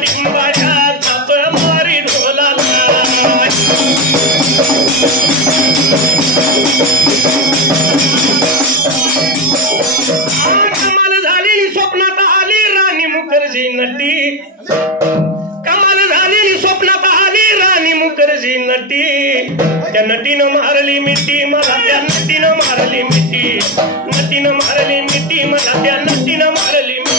डिंबाच्या थाप मारी ढोलाला कमाल झालेली स्वप्नात आली राणी मुखर्जी नटी कमाल झालेली स्वप्नात आली राणी मुखर्जी नटी त्या नटीनं मारली मिठी मला त्या नटीनं मारली मिठी नटीनं मारली मिठी मला त्या नटीनं मारली मिठी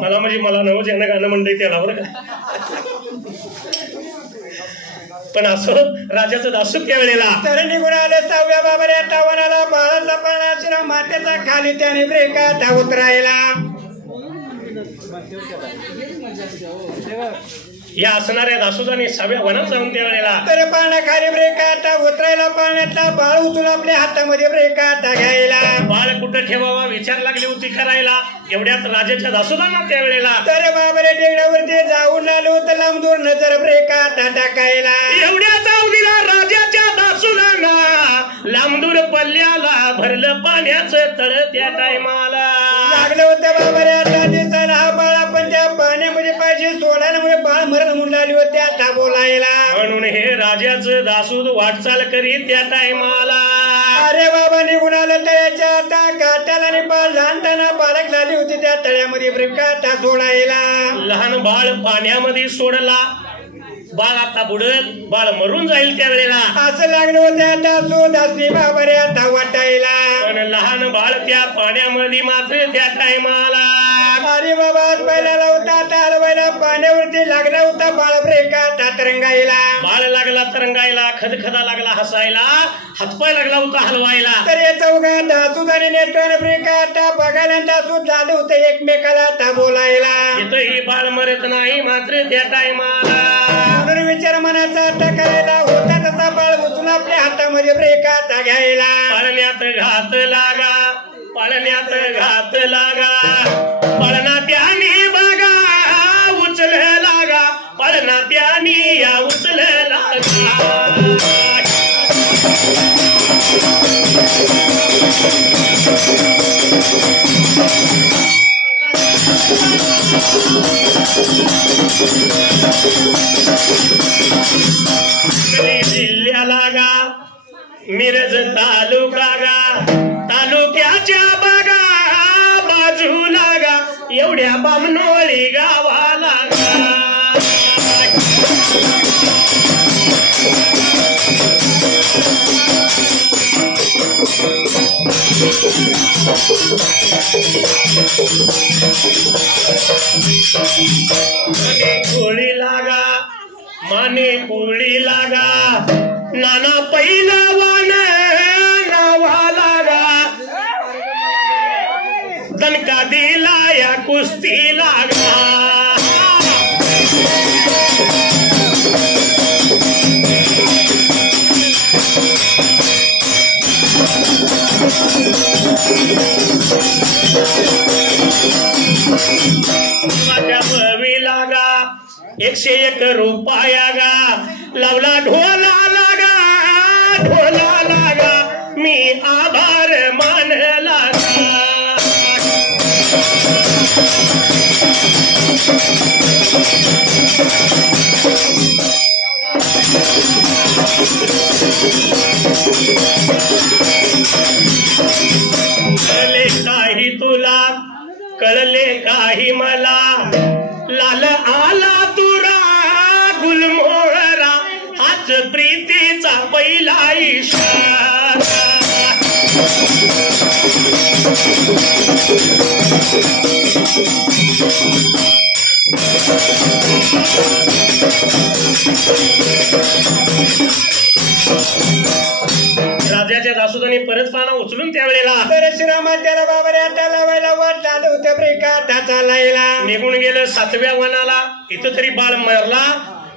मला म्हणजे मला नवं ज्यांना गाणं म्हणतंय त्याला बरं का पण असं राजाचं दासू त्या वेळेला तर निघून आलं 6व्या बाबऱ्या तावनाला बाळाचा पाण्याच्या मातेचा खाली त्याने ब्रेकात उतरायला या असणाऱ्या दासोदाने 6व्या वनात जाऊन त्या वेळेला तर पाण्या खाली ब्रेकात उतरायला पाण्यातला बाळ उचलून आपल्या हातामध्ये ब्रेकात घ्यायला बाळ कुठं ठेवावा विचार लागली होती करायला एवढ्यात राजाच्या दासोदांना त्या वेळेला तर बाबऱ्या टेकड्यावरती जाऊन आलो तर लांबदूर नजर ब्रेकात टाकायला एवढ्या जाऊनीला राजाच्या दासोदांना लांबदूर पल्ल्याला भरलं पाण्याचं तळ त्या टायमाला लागलं होतं बाबऱ्या दिसायला हा बाळ आपण त्या पाण्यामध्ये पाहिजे सोडायला बाळ मरण म्हणून आली होती आता बोलायला म्हणून हे राजाचं दासूद वाटचाल करीत त्या टायमाला अरे बाबा निघून आलं तळ्याच्या आता काट्याला आणि बाळ लहानताना बालक झाली होती त्या तळ्यामध्ये ब्रेकाटा सोडायला लहान बाळ पाण्यामध्ये सोडला बाळ आता बुडत बाळ मरून जाईल त्या वेळेला असं लागलं होतं दासू दासी बाबरे आता वाटायला पण लहान बाळ त्या पाण्यामध्ये मात्र त्या टायमाला अरे बाबा पहिला होता आता हलवायला पाण्यावरती लागला होता बाळ ब्रेकाटा तरंगायला बाळ लागला तरंगायला खदखदा लागला हसायला हातपाय लागला होता हलवायला तर याचा उगा दासू आणि नेटवर ब्रेकाटा बघायला दासू झालं होतं एकमेकाला आता बोलायला इथंही बाळ मरत नाही मात्र त्या टायमाला विचार मनाचा आता करायला होता तसा बाळ उचलून आपल्या हातामध्ये ब्रेकाटा घ्यायला पाळण्यात घात लागा पाळण्यात घात लागा पाळणा त्याने बघा उचल लागा पाळणा त्याने या उचल लागा जिल्ह्याला गा मिरज तालुका गा तालुक्याच्या बघा बाजूला गा एवढ्या बामनोळी गावाला गा कोळी लागा माने कोळी लागा नाना पैलवान नावा लागा दणका दिला या कुस्ती लागा लागा 101 रुपया गा लावला ढोला लागा मी आभार मानला कळले काही तुला कळले काही मला लाल आला तुरा गुलमोहरा हाच प्रीतीचा पहिला इशारा राजाच्या दासोदाने परत पाना उचलून त्यावेळेला तर श्रीरामात्याला बाबा आता लावायला वाट झालं होतं ब्रेकाटा चालायला निघून गेलं 7व्या वनाला इथं तरी बाळ मरला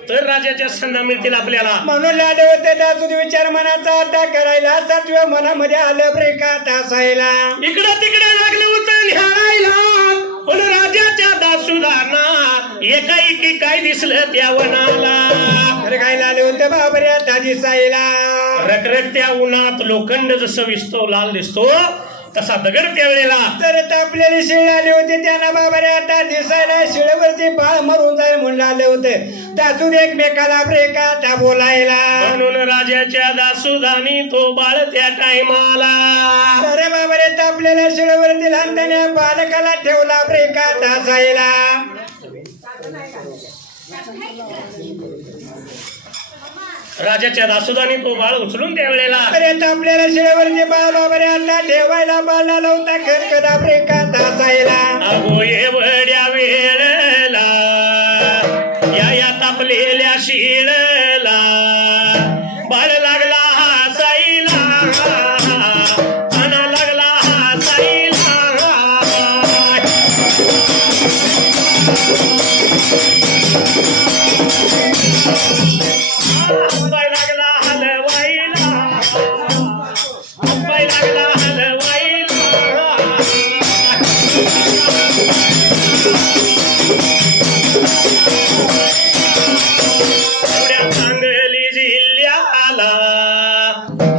तर राजाच्या संधा मिळतील आपल्याला म्हणून लाडे होते दासू विचार मनाचा आता करायला 7व्या मनामध्ये आलं ब्रेकाटा असायला इकडं तिकडे लागलं होतं न्यायला पण राजाच्या दासुदाना एकाएकी काय दिसलं त्या वनाला तर काय आले होते बाबरे आता दिसायला रखरखत्या उन्हात लोखंड जसं विसतो लाल दिसतो तसा दगड त्यावेळेला तर तापलेली शिळ आली होती. त्यांना बाबा रे आता दिसायला शिळवरती बाळ मरून जाईल म्हणून आलं होतं. दासूद एकमेकाला ब्रेका बोलायला. म्हणून राजाच्या दासुदानी तो बाळ त्या टायमाला अरे बाबा रे तापलेल्या शिळवरती लहानपण्या बालकाला ठेवला ब्रेका तासायला. राजाच्या दासुदानी तो बाळ उचलून त्यावेळेला अरे तापलेल्या शिळवरती बाळ बाबा रे आता ठेवायला बाळला लावता खरखदा ब्रेका तासायला. अगो एवढ्या वेळेला या तापलेल्या शिळला बाळ लागला हसायला. आणा लागला हसायला. हातपाय लागला हलवायला. हातपाय लागला हलवायला. एवढ्या सांगली जिल्ह्याला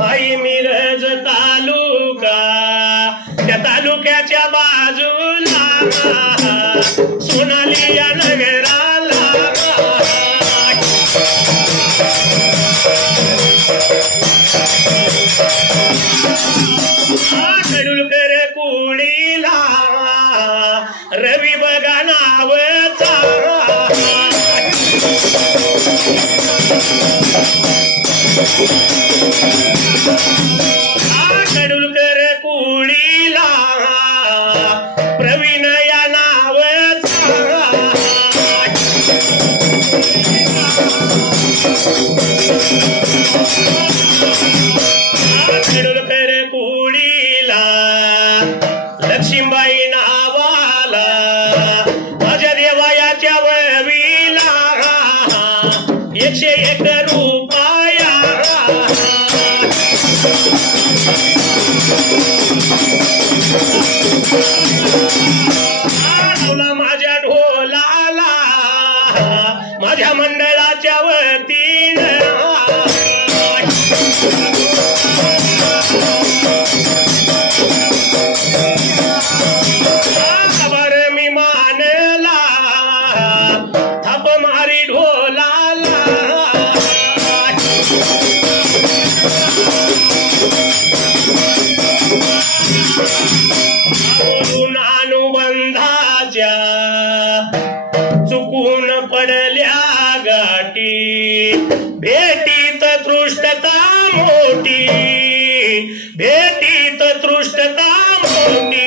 आई मिरज तालुका त्या तालुक्याच्या बाजूला सोनाली या नगराला कडुलकर कुडीला रवी बघा नावचा. कडुलकर कुडीला प्रवीण या नावचा. कडुलकर कुडीला लक्ष्मीबाई नावाला माझ्या देवायाच्या ववीला 101 रुपया. लावला माझ्या ढोलाला माझ्या मंडळाच्या वतीनं. खबर मी मानला थाप मारी ढोलाला. अनुबंधाच्या चुकून पडल्या गाठी भेटीत तृष्टता मोठी. भेटीत तृष्टता मोठी.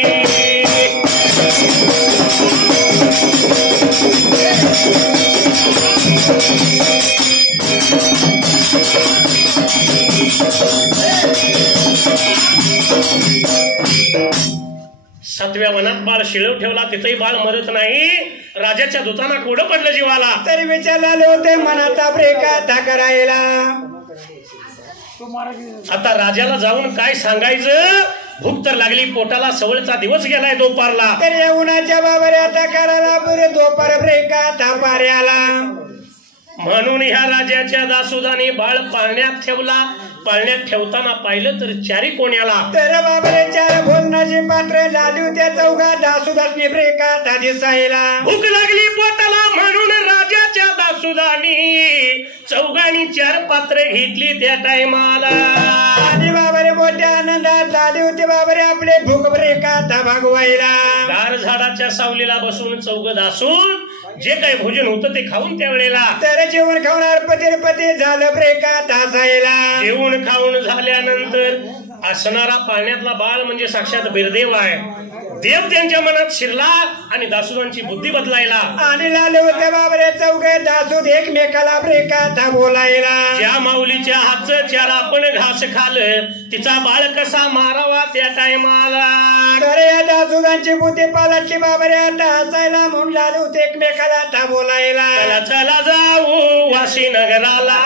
सातव्या वनात बाळ शिळव ठेवला तिथेही बाळ मरत नाही. राजाच्या दूतांना कोडं पडलं जीवाला. तरी विचारले होते मनाचा ब्रेका करायला. आता राजाला जाऊन काय सांगायचं. भूक तर लागली पोटाला. सवळचा दिवस गेलाय दुपारला. तरी उन्हाच्या बाबा रे आता करायला बरे दुपार ब्रेका तापाऱ्याला. म्हणून ह्या राजाच्या दासुदाने बाळ पाळण्यात ठेवला. पाळण्यात ठेवताना पाहिलं तर चारी कोण्याला. तर बाबरे 4 भोजनाची पात्र लाली होत्या. चौघा दासुदासनी ब्रेका दिसायला. भूक लागली पोटाला म्हणून राजाच्या दासुदानी चौघांनी 4 पात्र घेतली त्या टायमाला. आणि बाबरे मोठ्या आनंदात लाली होते बाबरे आपले भूक ब्रेका भागवायला. गार झाडाच्या सावलीला बसून चौघ दासून जे काही भोजन होतं ते खाऊन त्यावेळेला. तर जेवण खावणार पती झालं ब्रेका तासायला. जेवण खाऊन झाल्यानंतर असणारा पाळण्यातला बाळ म्हणजे साक्षात बिरदेव आहे. देव त्यांच्या मनात शिरला आणि दासुदांची बुद्धी बदलायला. आणि लाले होते बाबरे चौघे दासूद एकमेकाला ब्रेका बोलायला. ज्या माऊलीच्या हातचं 4 आपण घास खाल्लं तिचा बाळ कसा मारावा त्या टायमाला. तर या दासुदांची बुद्धी पालाची बाबरे आता हसायला म्हणून लाले होते एकमेकाला बोलायला. चला चला जाऊ वाशी नगराला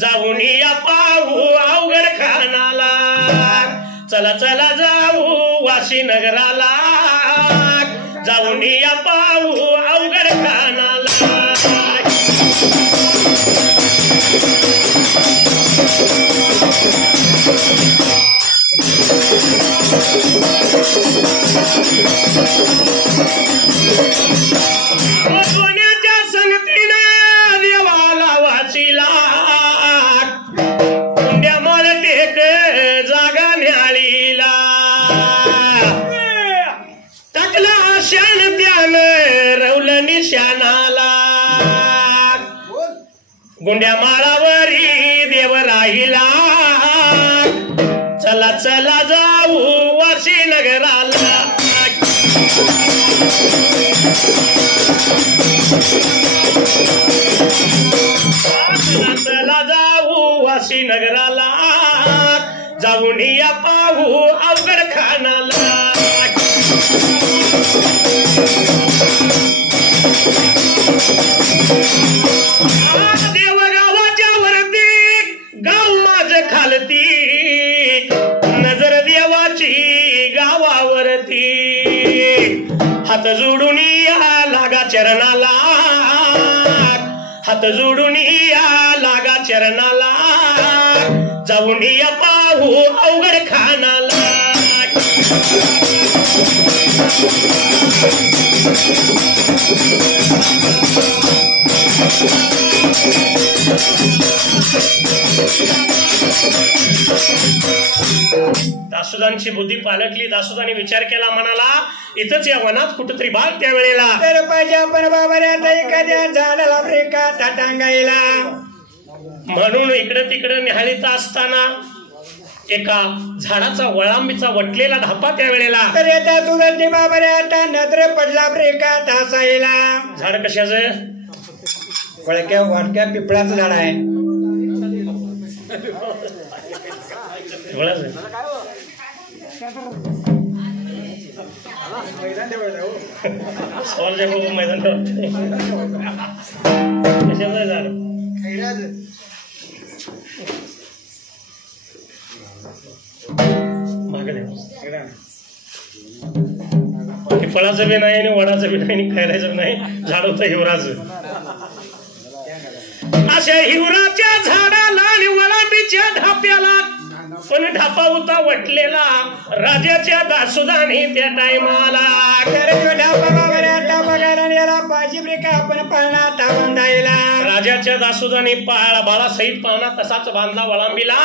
जाऊन या पाहू अवघड खानाला. चला चला जाऊ वाशी नगराला जाऊन या पाहू अवघड खानाला. गुंड्या माळावरी देव राहिला चला चला जाऊ वाशी नगराला चला चला जाऊ वाशी नगराला जाऊन या पाहू अवघड खानाला देवगावाच्या वरती गाव माझ खालती नजर देवाची गावावरती हात जोडून या लागा चरणाला हात जोडून या लागा चरणाला जाऊन या पाहू अवघड खानाला दासोदांची बुद्धी पालटली. दासोदांनी विचार केला म्हणाला इथंच या वनात कुठतरी बाग त्यावेळेला तर पाहिजे आपण बाबा आता एखाद्या झाडाला ब्रेका टांगायला म्हणून इकडं तिकडं निहाळीत असताना एका झाडाचा वळांबीचा वटलेला धापा त्यावेळेला तर येता तुझं बाबा आता नजर पडला ब्रेका तासायला. झाड कशाचं वळक्या वाटक्या पिपळाचं झाड आहे. मैदान झाड पिपळाचं बी नाही आणि वडाचं बी नाही आणि खैराचं नाही झाड होतं हिवराचं. अशा हिवराच्या झाडाला आणि वडाबीच्या धाप्याला पण ढापा होता वटलेला राजाच्या दासोदाने त्या टायमाला राजाच्या दासोदाने बाळा सहित पाळणा तसाच बांधला वळांबीला.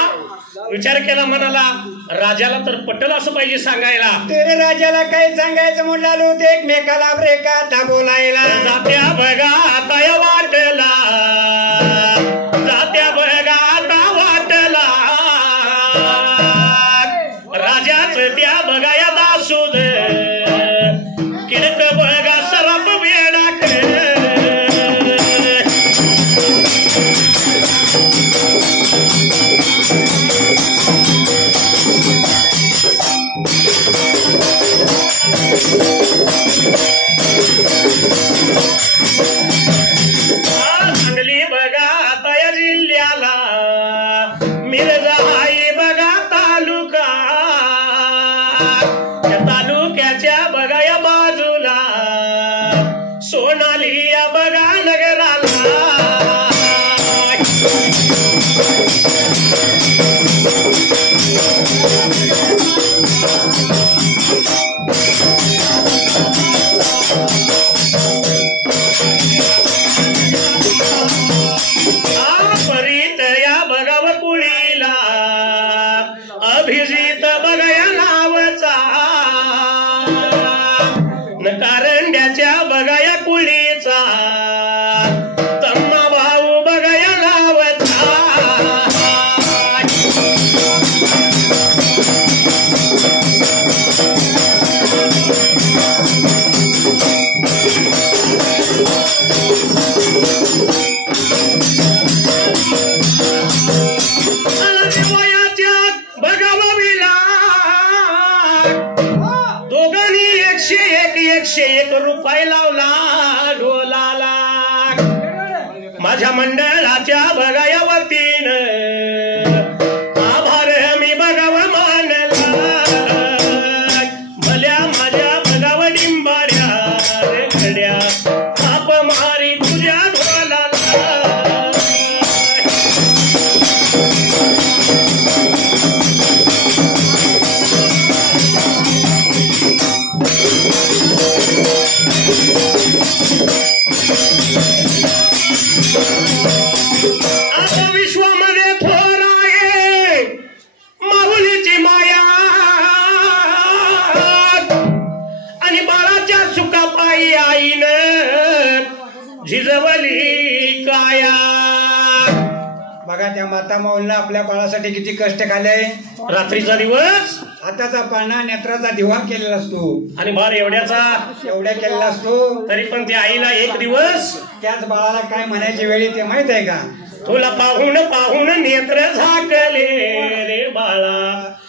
विचार केला म्हणाला राजाला तर पटल असं पाहिजे सांगायला. तेरे राजाला काही सांगायचं म्हणलं होते एकमेकाला ब्रेका बोलायला. जात्या बघा आता वाटला जात्या बघा आता वाटला राजाच त्या बघा या दासूद किडक बघा सरप वेडाक सांगली बघा आता या जिल्ह्याला मिरजा हाई बघा तालुका त्या तालुक्याच्या बघा या बाजूला सोनाली या बघा नगराला परीत या बघाव कुळीला अभिजित बघया नावचा कारंड्याच्या बघाया कुळीचा तम्मा भाऊ बघया नावचा दोघांनी 101 रुपये लावला ढोलाला. माझ्या मंडळाच्या बघाया वतीनं आभार मी बघाव मानला भल्या माझ्या बघाव डिंबाड्या रेखड्या थाप मारी तुझ्या ढोलाला. आता विश्वामध्ये थोर आहे माऊलीची माया आणि बाळाच्या सुखापायी आईनं झिजवली काया. बघा त्या माता माऊलीनं आपल्या बाळासाठी किती कष्ट खाल्ले. रात्रीचा दिवस हाताचा पाळणा नेत्राचा दिवा केलेला असतो आणि बाळ एवढ्या केलेला असतो. तरी पण त्या आईला एक दिवस त्याच बाळाला काय म्हणायची वेळी ते माहित आहे का? तुला पाहून पाहून नेत्र झाकले रे बाळा,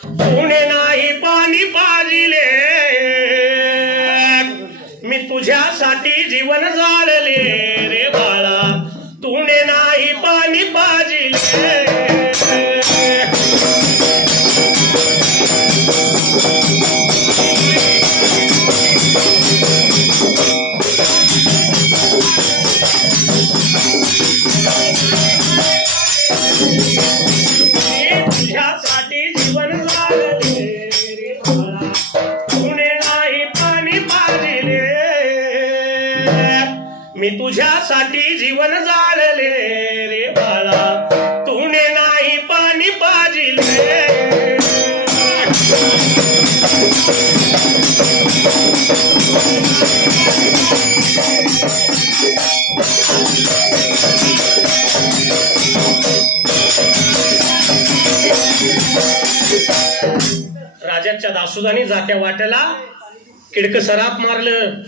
पुणे नाही पाणी पाजिले, मी तुझ्यासाठी जीवन जाळले रे बाळा, तुने नाही पाणी पाजिले. मी तुझ्यासाठी जीवन जाळले रे बाळा, तुने नाही पाणी पाजिले. राजाच्या दासुदानी जात्या वाटेला किडक सराप मारलं,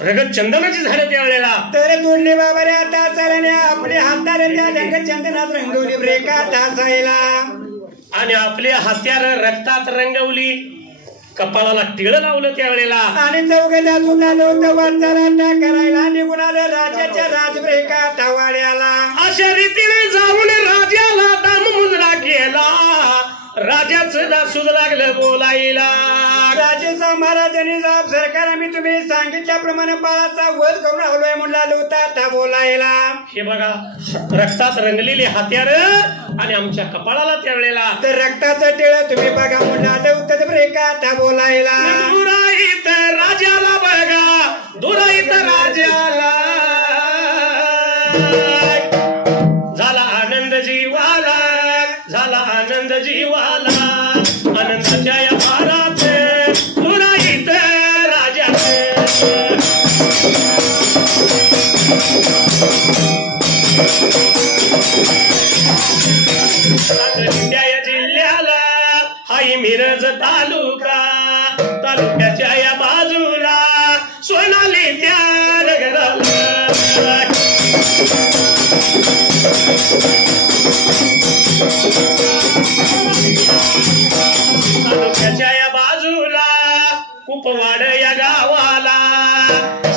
रगत चंदनाची झाडं त्यावेळेला तर तोडले बाबा रे आता चालणे आपले हाताने त्या रंग चंदनात रंगवली ब्रेका ढासायला, आणि आपले हत्यार रक्तात रंगवली, कपाळाला टिळं लावलं त्यावेळेला, आणि चौघेला सुद्धा नव्हतं वाचायला करायला निघून आलं राजाच्या राजब्रेका तवाड्याला. अशा रीतीने जाऊन राजाला दाम मुजरा केला, राजाचं दासूद लागलं बोलायला. राजेचा महाराजांनी जबाब सरकार आम्ही तुम्ही सांगितल्याप्रमाणे बाळाचा वध करून आलोय म्हणला होता बोलायला. हे बघा रक्तात रंगलेले हत्यार आणि आमच्या कपाळाला त्यावेळेला तर रक्ताचं टिळ तुम्ही बघा म्हणला होतं ब्रेका बोलायला. दुराईत राजाला बघा, दुराईत राजाला झाला आनंद जीवाला, झाला आनंद जीवाला, आनंदाच्या या भारात दुराईत राजा. त्या जिल्ह्याला हाई मिरज तालुका, तालुक्याच्या या बाजूला सोनाली त्या नगराला. तालुक्याच्या या बाजूला कुपवाड या गावाला,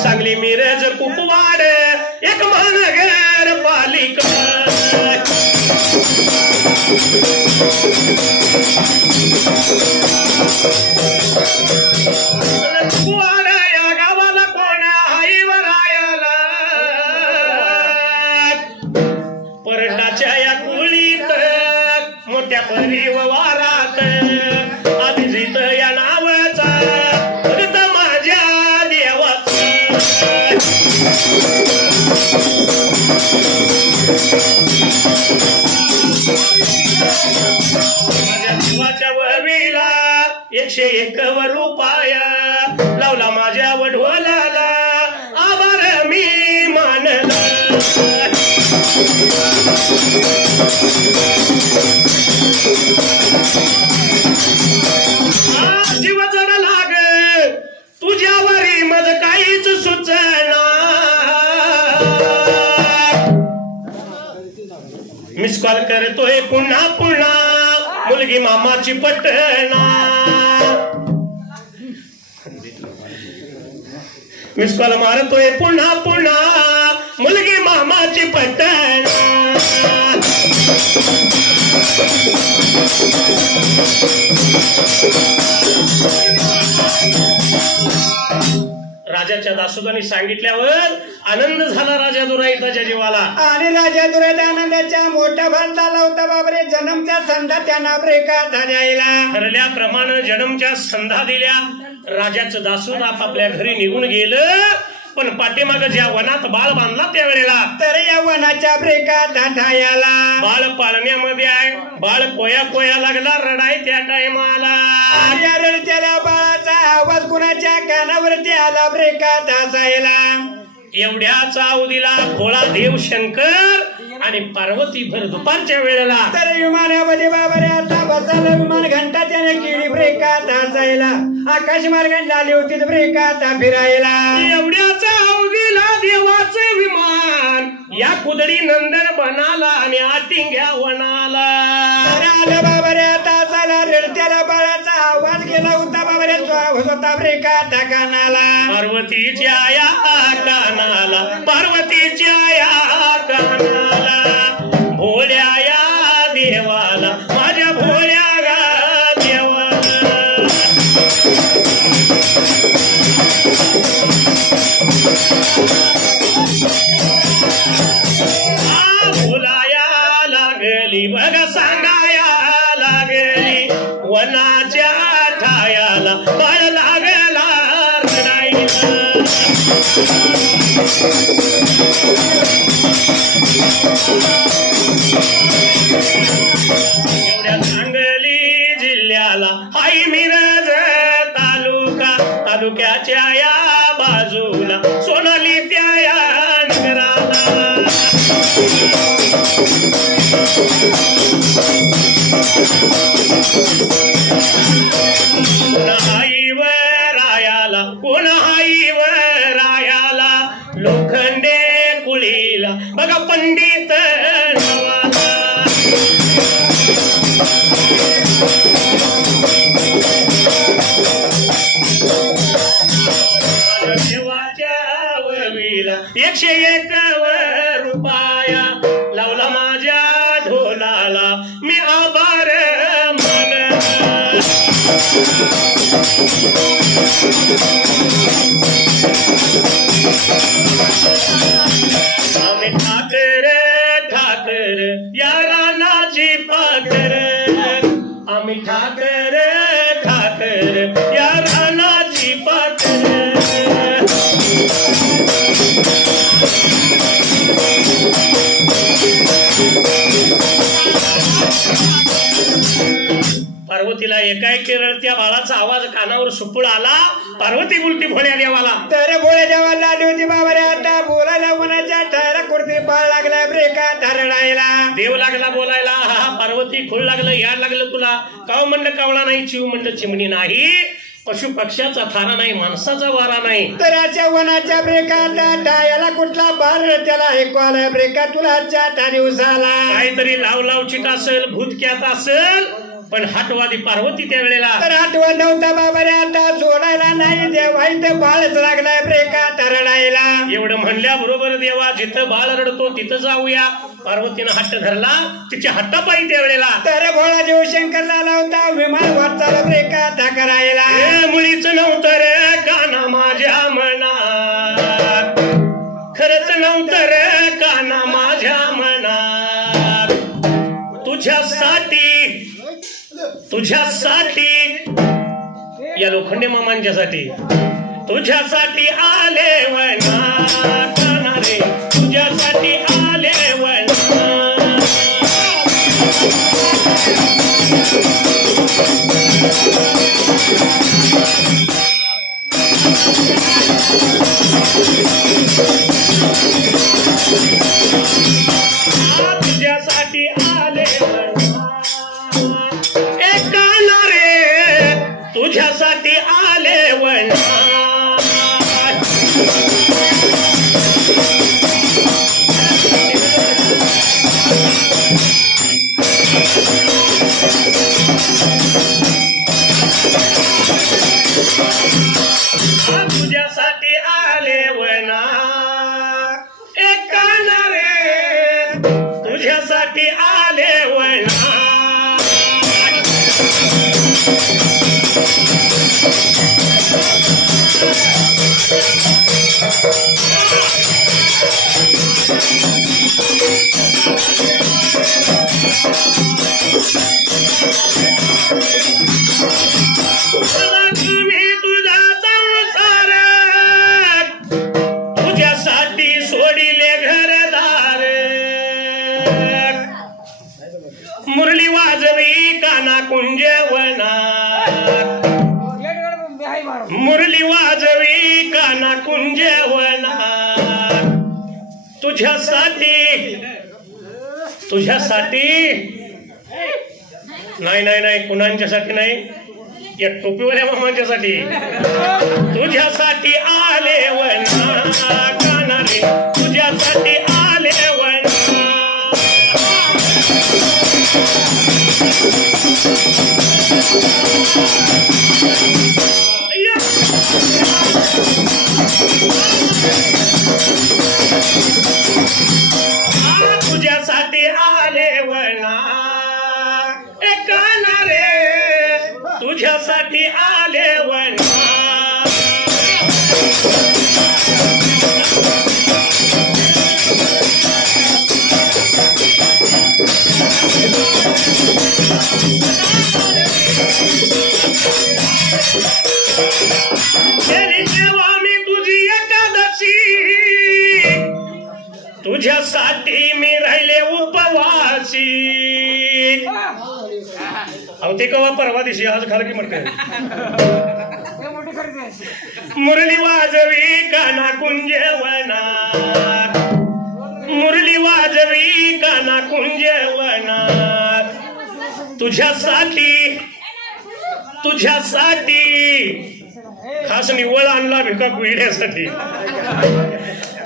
सांगली मिरज कुपवाड एक महानगर पालिका. कुपवाड या गावाला कोण हाईवर आयाला, परटाच्या या कुळीत मोठ्या परिवारात अभिजित या नावाचा भरत माझ्या देवाचा. माझ्या देवाच्या ववीला 101 रुपया लावला, माझ्या वडवलाला आभार मी मानला. जीव जड लाग तुझ्यावरी मज काहीच सुचना, मिस कॉल करतोय पुन्हा पुन्हा मुलगी मामाची पटना, मिस कॉल मारतोय पुन्हा पुन्हा मुलगी मामाची पटना. राजाच्या दासोदांनी सांगितल्यावर आनंद झाला राजा दुराईताच्या जीवाला, आणि राजा दुराईता आनंदाच्या मोठा भान झाला होता बाबरे. जन्मच्या संधा त्यांना ब्रेका धाजायला ठरल्याप्रमाणे जन्मच्या संधा दिल्या. राजाचं दासूद आपापल्या घरी निघून गेलं, पण पाठीमाग ज्या वनात बाळ बांधला त्यावेळेला तर या वनाच्या ब्रेका धाठायाला बाळ पाळण्यामध्ये आहे. बाळ कोया कोया लागला रडाय त्या टायमाला. या रडत्याला बाळाचा आवाज कुणाच्या कानावरती आला ब्रेका धासायला. एवढ्या चावदीला भोळा देव शंकर आणि पार्वती भर दुपारच्या वेळेला तर विमानामध्ये बाबा रे आता बसायला विमान घंटा त्याने केली ब्रेक आता जायला आकाश मार्गाने आली होती ब्रेक आता फिरायला एवढ्याच अवघीला देवाचं विमान या कुदडी नंदन बनाला आणि आटिंग्या वनाला आलं बाबा रे आता झाला रडत्याला बाळाचा आवाज गेला होता बाबा रे होता ब्रेक आता कानाला पार्वतीच्या या कानाला पार्वतीच्या या कानाला भोळ्या या देवाला माझ्या भोळ्या गा देवाला बोलाया लागली बघ सांगाया लागली वनाच्या ठायाला बाळ लागला रडायला एवढ्या सांगली जिल्ह्याला हाय मिरज तालुक्याच्या या बाजूला सोनाली त्या या नगराला कोण हाईवर रायाला लोखंडे कुळीला बघा पंडित देवाच्या ववीला 101 रुपया लावला माझ्या ढोलाला मी आभार मान आम्ही ठाकर या रानाची पाखर आम्ही ठाकर या रानाची पाखर पार्वतीला एकाएकी रडत्या बाळाचा आवाज कानावर सुपळ आला पार्वती बोलती भोळ्या देवाला तर भोळ्या देवाला आली होती बाबा रे आता बोलायला मनाच्या टायरा कुर्ती बाळ लागला ब्रेका रडायला देव लागला बोलायला हा पार्वती खूळ लागलं याड लागलं तुला काव म्हणलं कावळा नाही चिव म्हणलं चिमणी नाही पशु पक्ष्याचा थारा नाही माणसाचा वारा नाही तराच्या वनाच्या ब्रेकात टायाला कुठला बाळ त्याला ऐकवाला ब्रेका तुला त्या दिवसाला काहीतरी लाव चिट असेल भूतक्यात असेल पण हटवादी पार्वती त्या वेळेला तर हटवत नव्हता बाबा रे आता सोडायला नाही देवा इथं बाळच लागलाय ब्रेका रडायला एवढं म्हणल्या बरोबर देवा जिथं बाळ रडतो तिथं जाऊया पार्वतीनं हट्ट धरला तिच्या हट्टापायी त्या वेळेला तर भोळा देवशंकरला आला होता विमान वाचायला ब्रेका करायला मुळीच नव्हतं रे काना माझ्या मनात खरंच नव्हतं रे काना माझ्या मनात तुझ्यासाठी या लोखंडे मामांच्यासाठी तुझ्यासाठी आले वनात रे तुझ्यासाठी आले वनात तुझ्यासाठी आले तुझ्यासाठी आले तुझ्यासाठी आले वना एकाला रे तुझ्यासाठी आले वना तुम्ही तुझा संसार तुझ्यासाठी सोडिले घरदार मुरली वाजवी काना कुंजवनात मुरली वाजवी काना कुंजवनात तुझ्यासाठी तुझ्यासाठी नाही नाही नाही, कुणांच्यासाठी नाही, या टोपीवाल्या मामांच्यासाठी. तुझ्यासाठी आले वना कानारे, तुझ्यासाठी आले वना. तुझ्यासाठी आले वना कानारे, तुझ्यासाठी आले वना. जेव्हा मी तुझी एकादशी, तुझ्यासाठी मी राहिले उपवासी. अहो ते कवा परवा दिवशी, आज खाल की म्हटलं. मुरली वाजवी काना कुंजवनात, मुरली वाजवी काना कुंजवनात. तुझ्यासाठी तुझ्यासाठी खास निव्वळ आणला भिका कुईड्यासाठी.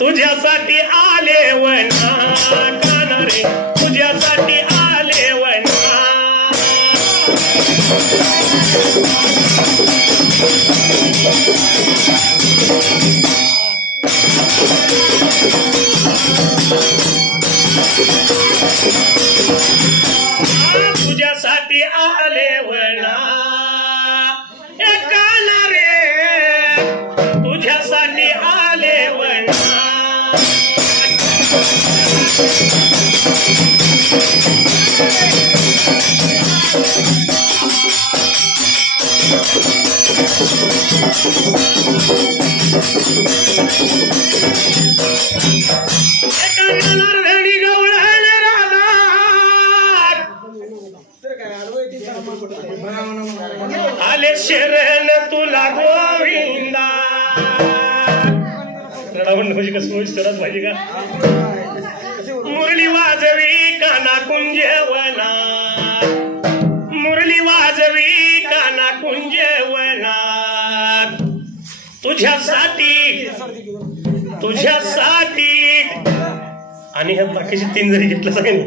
तुझ्यासाठी आले वना कानारे, तुझ्यासाठी आले वना. तुझ्यासाठी आले वना कानारे, तुझ्यासाठी आले वना. आले शरण तुला गोविंदा. म्हणजे कसं तरच पाहिजे का. मुरली वाजवी काना कुंजवना, मुरली वाजवी काना कुंजवना. तुझ्यासाठी तुझ्यासाठी. आणि ह्या बाकीचे 3 जरी घेतलं सगळ्यांनी,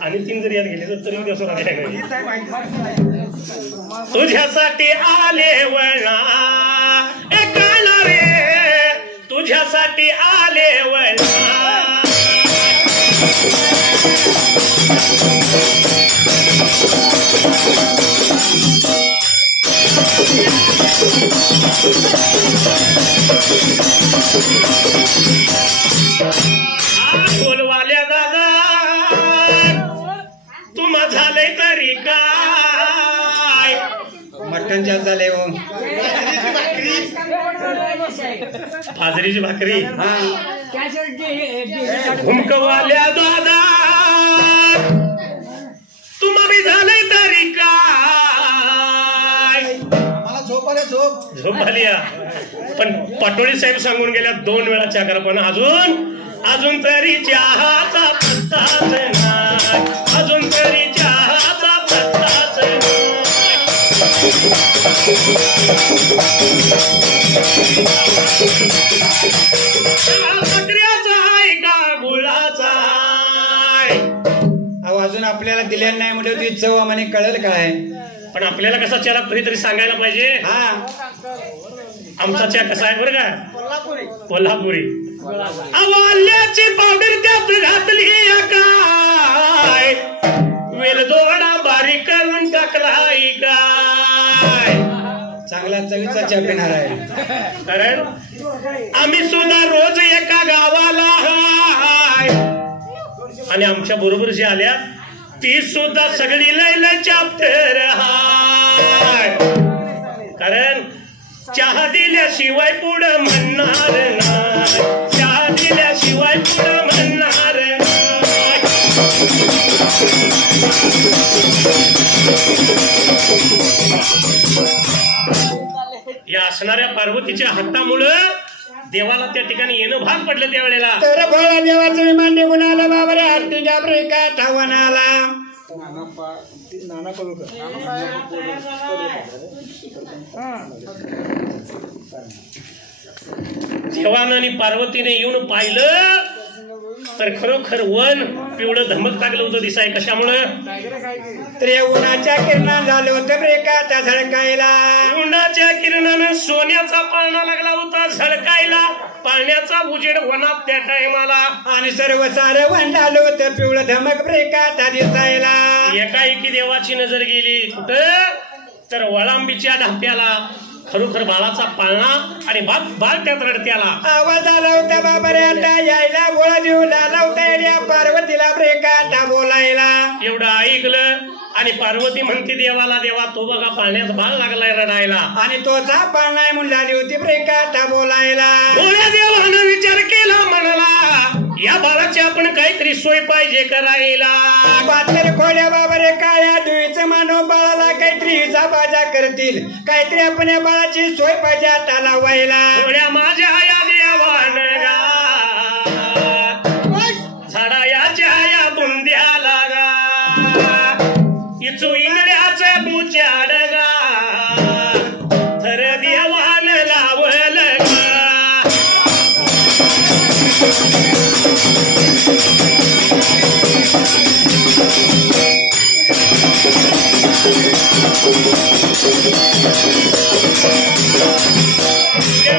आणि 3 जरी यात गेले तर तरी दिवस राहिले. तुझ्यासाठी आले वना कानारे, तुझ्यासाठी आले वना. बोलवाल्या दादा तुम्हा झाले तरी काय. मटण जास्त झाले हो. फाजरीची भाकरी. घुमकवाल्या दादा तुम्हा बी झाले तरी काय. झोप आली. पण पाटोळी साहेब सांगून गेल्या 2 वेळा चहा करा, पण अजून तरी चहाचा पत्ताच नाही, अजून तरी चहाचा पत्ताच नाही. बकऱ्याचा आहे का गुळाचा. अहो अजून आपल्याला दिल्या नाही म्हणजे ती चव आम्हाला कळेल काय. पण आपल्याला कसा चहा कधीतरी सांगायला पाहिजे. हा आमचा चहा कसा आहे बरं का, कोल्हापुरी. आल्याची पावडर त्यात घातली काय, वेलदोडा बारीक करून टाकलाय काय. चांगला चवीचा चहा पिणार आहे. कारण आम्ही सुद्धा रोज एका गावाला हाय, आणि आमच्या बरोबर जे आल्या ती सुद्धा सगळी लय चाप्टर हाय. कारण चहा दिल्याशिवाय पुढं म्हणणार नाही, चहा दिल्याशिवाय पुढं म्हणणार नाही. या असणाऱ्या पार्वतीच्या हातामुळं देवाला त्या ठिकाणी येणं भाग पडलं त्यावेळेला. तर भोळा देवाचं विमान निघून आलं बाबा रे आरतीच्या ब्रेका धावून आला. देवानं आणि पार्वतीने येऊन पाहिलं तर खरोखर वन पिवळं धमक टाकलं होतं दिसाय. कशामुळं? तर या उन्हाच्या किरणात झालं होतं ब्रेका त्या झळकायला. उन्हाच्या किरणानं सोन्याचा पाळणा लागला होता झळकायला. पाळण्याचा उजेड वनात त्या टायमाला. आणि सर्व सारं वन झालं होतं पिवळं धमक ब्रेका त्या दिसायला. एकाएकी देवाची नजर गेली कुठं? तर वळांबीच्या ढाप्याला. खरोखर बाळाचा पाळणा आणि बाळ त्यात रडत्याला. आवाज आला होता बाबा रे आता यायला गोळा देऊ आला होता या पार्वतीला ब्रेका आता बोलायला. एवढं ऐकलं आणि पार्वती म्हणते देवाला, देवा तो बघा पाळण्यात बाळ लागलाय रडायला. आणि तोचा पाळणा म्हणून लागली होती ब्रेका आता बोलायला. भोळ्या देवानं विचार केला म्हणाला या बाळाची आपण काहीतरी सोय पाहिजे करायला. बातम्या खोड्या बाबा रे काळ्या डुईचं मानव बाळाला काहीतरी हिजाबाजा करतील. काहीतरी आपण या बाळाची सोय पाहिजे आता लावायला. भोळ्या माझ्या या देवान गा झाडा याच्या या बुंद्याला गा इचू इंगड्याचं बुचाड गा थर देवान लावलं गा.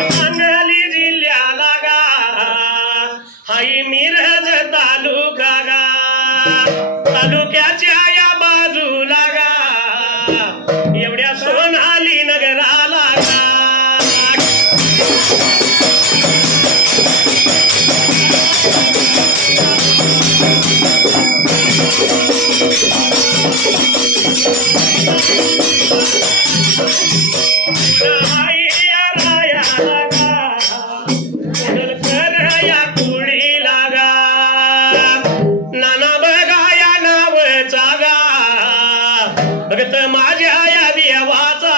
सांगली जिल्ह्याला गा हाई मिरज तालुका गा तालुक्याच्या या बाजूला गा एवढ्या सोनाली नगराला गा. भगत माझ्या या देवाचा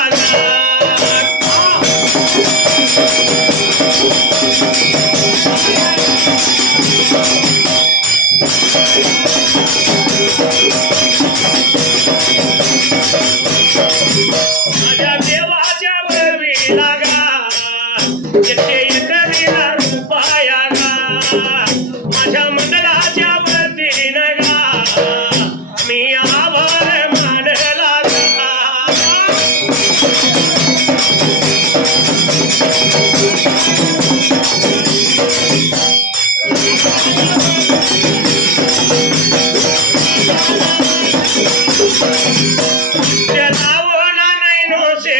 माझ्या देवाच्या वरवी लागा येथे एकविरा रुपाया गा माझ्या मंडळाच्या वरती नगा मी आभार मानला गा.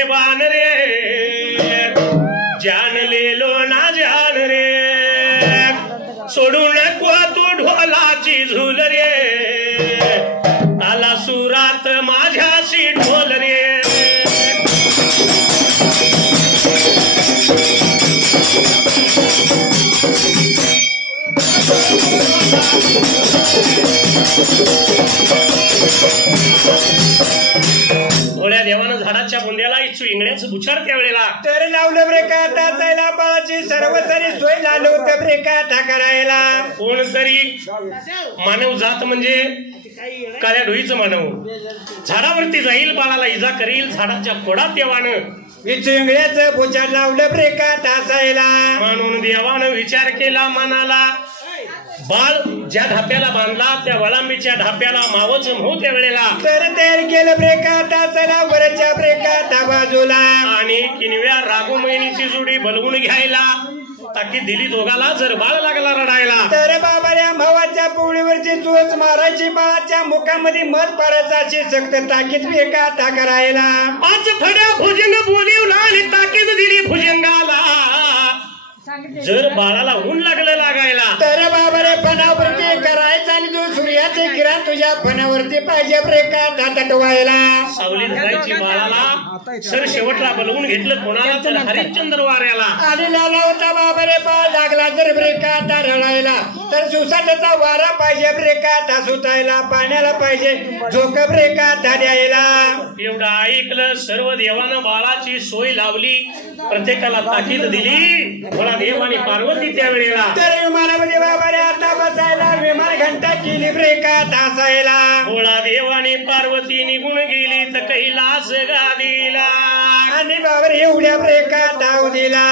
बान रे जान लेलो ना जान रे सोडू नको तू ढोलाची झुल रे आला सुरात माझ्याशी ढोल रे. भोळ्या देवानं झाडाच्या बुंद्याला इच्छू इंगड्याचं बुचार त्यावेळेला. तर लावलं ब्रेका आता जायला बाळाची सर्व सारी सोय झालं होतं ब्रेका आता करायला. कोणतरी मानव जात म्हणजे काळ्या ढोईचं मानव झाडावरती जाईल बाळाला इजा करील झाडाच्या खोडात देवानं इच्छू इंगड्याचं बुचार लावलं ब्रेका आता जायला. म्हणून देवानं विचार केला मनाला बाळ ज्या ढाप्याला बांधला त्या वळांबीच्या ढाप्याला मावच हो त्यावेळेला. तर तयार केलं ब्रेका तासाला वरच्या ब्रेका बाजूला. आणि किनव्या रागुमयनीची जोडी बलवून घ्यायला ताकीद दिली दोघाला. जर बाळ लागला रडायला तर बाबाऱ्या भावाच्या पोळीवरची चोच मारायची बाळाच्या मुखामध्ये मत पाडायचा अशी सक्त ताकीद ब्रेका ता करायला. 5 फड्या भुजंग बोलिवला आणि ताकीद दिली भुजंगाला. जर बाळाला ऊन लागलं लागायला तर बाबारे पणावरती करायचा आणि जो सूर्याचे किरा तुझ्या फणावरती पाहिजे ब्रेका तटवायला सावली धरायची बाळाला सर शेवटला बोलवून घेतलं कोणाला तर हरिश्चंद्र वाऱ्याला आणि लावला होता बाबा रे पाय लागला जर ब्रेका रळायला तर सुसाटाचा वारा पाहिजे ब्रेका सुतायला पाण्याला पाहिजे झोक ब्रेका द्यायला एवढं ऐकलं सर्व देवानं बाळाची सोय लावली प्रत्येकाला ताकीद दिली भोळा देव आणि पार्वती त्यावेळेला तर विमानामध्ये बाबा रे आता बसायला विमान घंटा केली ब्रेका तासायला भोळा देव आणि पार्वती निघून गेली तर कैलास गादीला आणि बाबा रे एवढ्या ब्रेका धाव दिला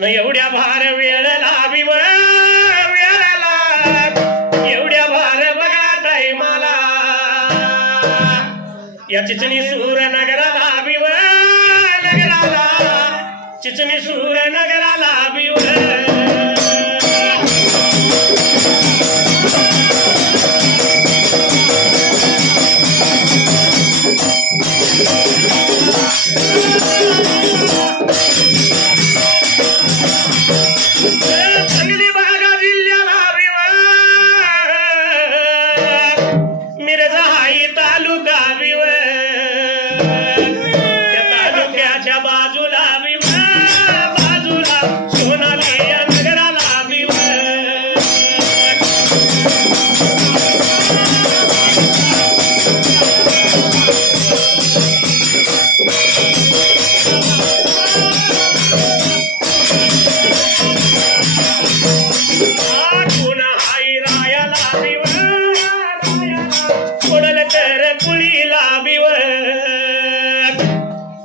न एवढ्या भार वेळ लावी वेळाला एवढ्या भार बघा टाईमाला या चिचणी सूर नगराला नगराला चिचणी सूर नगराला सांगली भागा जिल्ह्याला मिरजा हाई तालुका त्या तालुक्याच्या बाजूला सोनाली या नगराला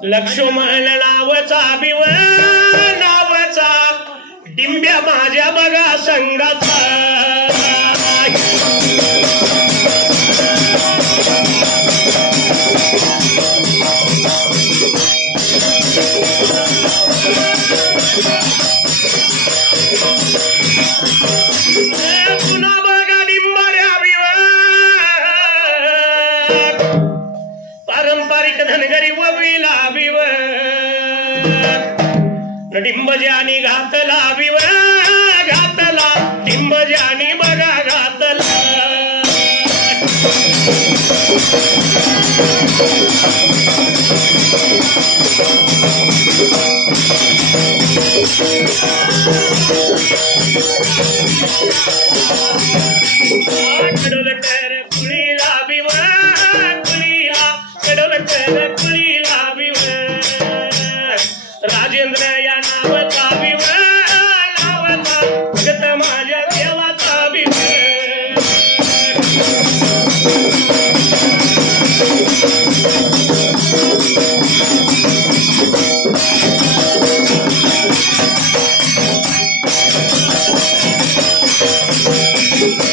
लक्ष्मण नावचा नावचा डिंब्या माझ्या बघा संगाचा पुन्हा बघा डिंबऱ्या पारंपरिक धनगरी ववीला डिंबजानी घातला घातला डिंबजानी बघा घातला कडोल कर पुळीला कडोल कर पुळीला राजेंद्र या नावाचा नावाचा भगत माझ्या देवाचा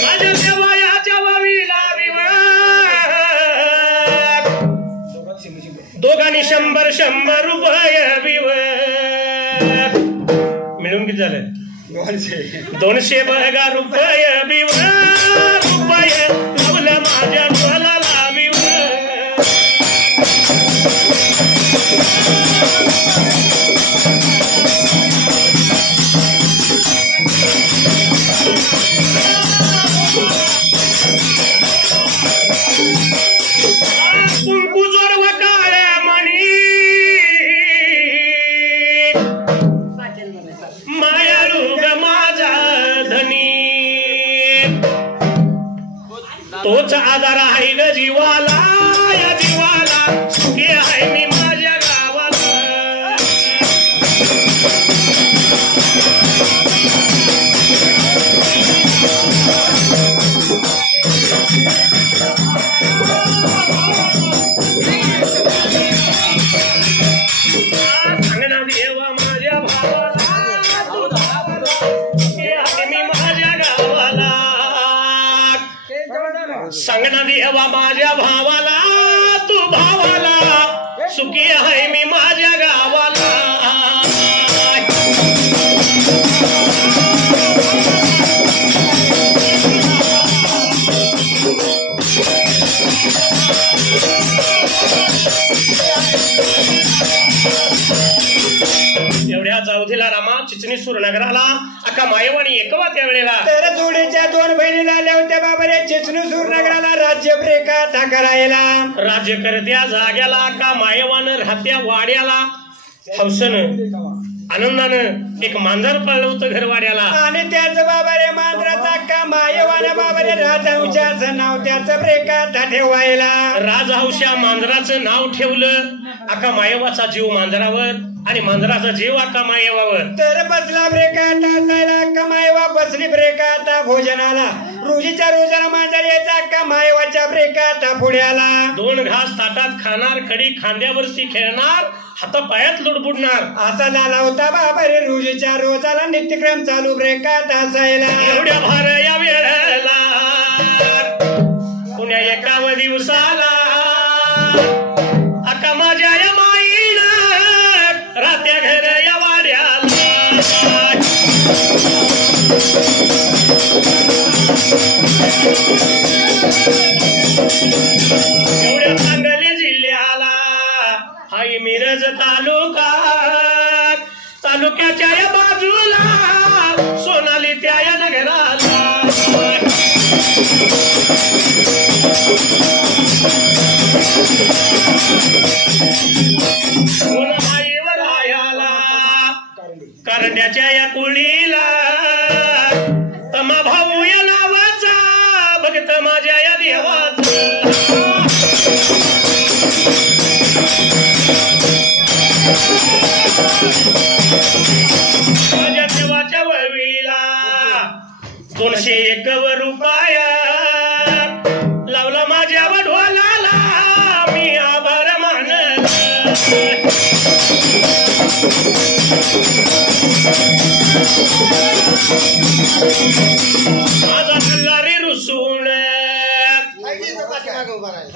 माझ्या देवाच्या वावीला दोघांनी 100 रुपये मिळून किती झालं 200 बघा रुपये लावलं माझ्या डोलाला कुंकू जोडवा काळ्या मणी मायाळू ग माझा धनी तोच आधार आहे ग जीवाला या जीवाला सुखी आहे मी माझ्या गावाला सांगना देवा माझ्या भावाला मी माझ्या गावाला सांगना देवा माझ्या भावाला तू भावाला सुखी आहे मी माझ्या गावाला एवढ्या चौथीला रामा चिचणी सूरनगराला अका मायवानी एकवा त्यावेळेला तर जोडीच्या दोन बहिणीला आल्या होत्या बाबा रे चिचणू सूरनगराला राज्य ब्रेका करायला राज्य करत्या जाग्याला अका मायवान राहत्या वाड्याला हौसन आनंदानं एक मांजर पळलं होतं घरवाड्याला आणि त्याच बाबा रे मांजराचा का मायवाना बाबा रे राजहंशाचं नाव त्याचं ब्रेकात ठेवायला राजहंशा मांजराचं नाव ठेवलं अका मायवाचा जीव मांजरावर आणि मांजराचा जीव अका मायवावर तर बसला ब्रेकात असायला अक्का मायवा बसली ब्रेकात भोजनाला रोजीच्या रोजाला मांजर यायचा अक्का मायवाच्या ब्रेकात पुढ्याला दोन घास ताटात खाणार कडी खांद्यावरती खेळणार हातापायात लुडबुडणार असा झाला होता बाबा रे रोजीच्या रोजाला नित्यक्रम चालू ब्रेकात असायला एवढ्या भार या वेळेला पुण्या एकाव दिवसाला अका माझ्या या माईनं रात्या घर या वाड्याला एवढ्या सांगली जिल्ह्याला हाय मिरज तालुक्याच्या या बाजूला सोनाली त्या या नगराला सोनमाईवर आयाला करंड्याच्या या कुळीला तमा भाऊ या नावाचा भक्त माझ्या या देवाचा माझ्या देवाच्या वळवीला 201 रुपया लावला माझ्या वढवाला मी आभार मानला माझा खल्लारी रुसून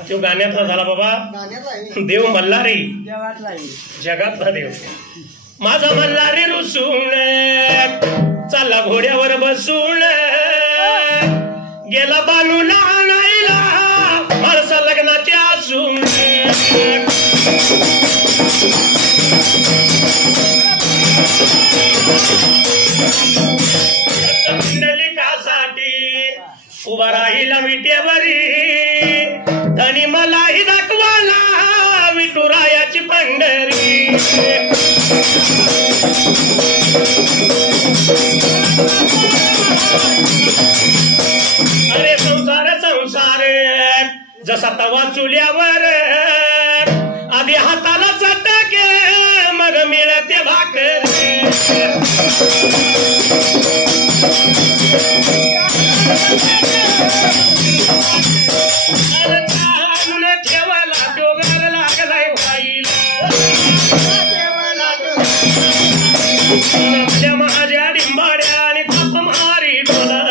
तो गाण्यातला झाला बाबा देव मल्हारी जगातला देव माझा मल्हारी रुसून चालला घोड्यावर बसून गेला बानूला आणायला माणसा लग्नाच्या असून मंडलिकासाठी उभा राहिला विट्यावरी धनी मलाही दाखवाला विठुरायाची पंढरी अरे संसार जसा तवा चुल्यावर आधी हाताला चटके मग मिळते भाकरी ठेवाला डोगर लागलाय भाईला माझ्या डिंबाड्या आणि ताप मारी डोला